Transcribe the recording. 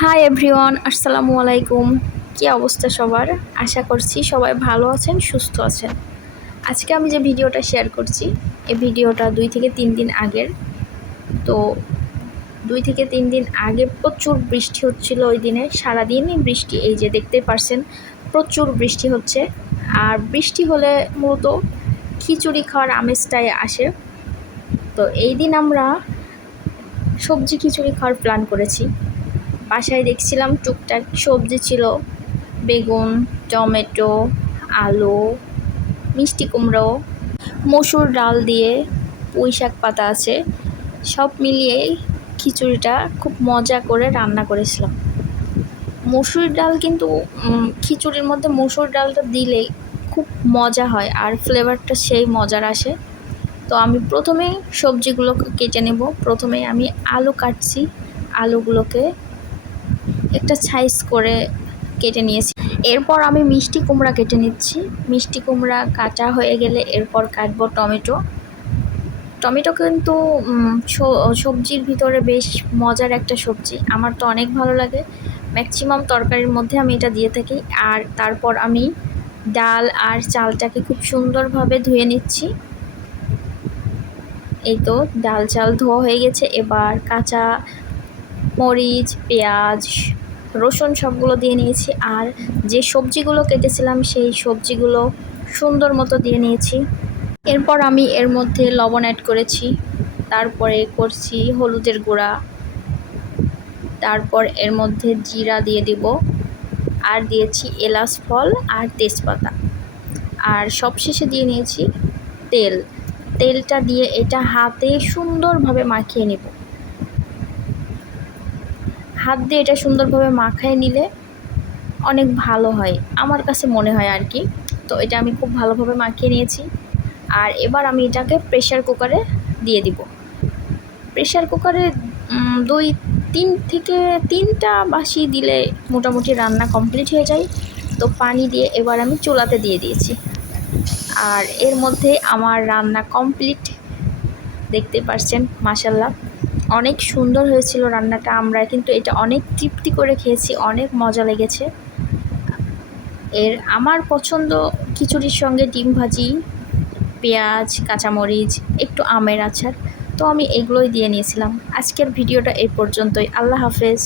Hi everyone, আসসালামু আলাইকুম। কি অবস্থা সবার? আশা করছি সবাই ভালো আছেন, সুস্থ আছেন। আজকে আমি যে ভিডিওটা শেয়ার করছি, এই ভিডিওটা 2 থেকে 3 দিন আগের। তো 2 থেকে 3 দিন আগে প্রচুর বৃষ্টি হচ্ছিল। ওই দিনে সারাদিনই বৃষ্টি, এই যে দেখতেই পারছেন প্রচুর বৃষ্টি হচ্ছে। আর বৃষ্টি হলে মূলত খিচুড়ি খাওয়ার আমেজটাই আসে। তো এই দিন আমরা সবজি খিচুড়ি খাওয়ার প্ল্যান করেছি। বাসায় দেখছিলাম টুকটাক সবজি ছিল, বেগুন, টমেটো, আলু, মিষ্টি কুমড়ো, মসুর ডাল দিয়ে পুঁই শাক পাতা আছে, সব মিলিয়ে খিচুড়িটা খুব মজা করে রান্না করেছিলাম। মসুর ডাল কিন্তু খিচুড়ির মধ্যে মসুর ডালটা দিলে খুব মজা হয় আর ফ্লেভারটা সেই মজার আসে। তো আমি প্রথমেই সবজিগুলোকে কেটে নেব। প্রথমে আমি আলু কাটছি, আলুগুলোকে একটা সাইজ করে কেটে নিয়েছি। এরপর আমি মিষ্টি কুমড়া কেটে নিচ্ছি। মিষ্টি কুমড়া কাটা হয়ে গেলে এরপর কাটবো টমেটো। টমেটো কিন্তু সবজির ভিতরে বেশ মজার একটা সবজি, আমার তো অনেক ভালো লাগে। ম্যাক্সিমাম তরকারির মধ্যে আমি এটা দিয়ে থাকি। আর তারপর আমি ডাল আর চালটাকে খুব সুন্দরভাবে ধুয়ে নিচ্ছি। এই তো ডাল চাল ধোয়া হয়ে গেছে। এবার কাঁচা মরিচ, পেঁয়াজ, রসুন সবগুলো দিয়ে নিয়েছি। আর যে সবজিগুলো কেটেছিলাম সেই সবজিগুলো সুন্দর মতো দিয়ে নিয়েছি। এরপর আমি এর মধ্যে লবণ অ্যাড করেছি, তারপরে করছি হলুদের গুঁড়া, তারপর এর মধ্যে জিরা দিয়ে দিব, আর দিয়েছি এলাচ ফল আর তেজপাতা, আর সবশেষে দিয়ে নিয়েছি তেল। তেলটা দিয়ে এটা হাতে সুন্দরভাবে মাখিয়ে নেব। হাত দিয়ে এটা সুন্দরভাবে মাখিয়ে নিলে অনেক ভালো হয়, আমার কাছে মনে হয় আর কি। তো এটা আমি খুব ভালোভাবে মাখিয়ে নিয়েছি। আর এবার আমি এটাকে প্রেশার কুকারে দিয়ে দিব। প্রেশার কুকারে 3 থেকে 3টা বাসি দিলে মোটামুটি রান্না কমপ্লিট হয়ে যায়। তো পানি দিয়ে এবার আমি চুলাতে দিয়ে দিয়েছি। আর এর মধ্যে আমার রান্না কমপ্লিট, দেখতে পাচ্ছেন মাশাল্লাহ অনেক সুন্দর হয়েছিল রান্নাটা। আমরা কিন্তু এটা অনেক তৃপ্তি করে খেয়েছি, অনেক মজা লেগেছে। আমার পছন্দ খিচুড়ির সঙ্গে ডিম ভাজি, পেঁয়াজ, কাঁচামরিচ, একটু আমের আচার। তো আমি এগুলোই দিয়ে নিয়েছিলাম। আজকের ভিডিওটা এই পর্যন্তই। আল্লাহ হাফেজ।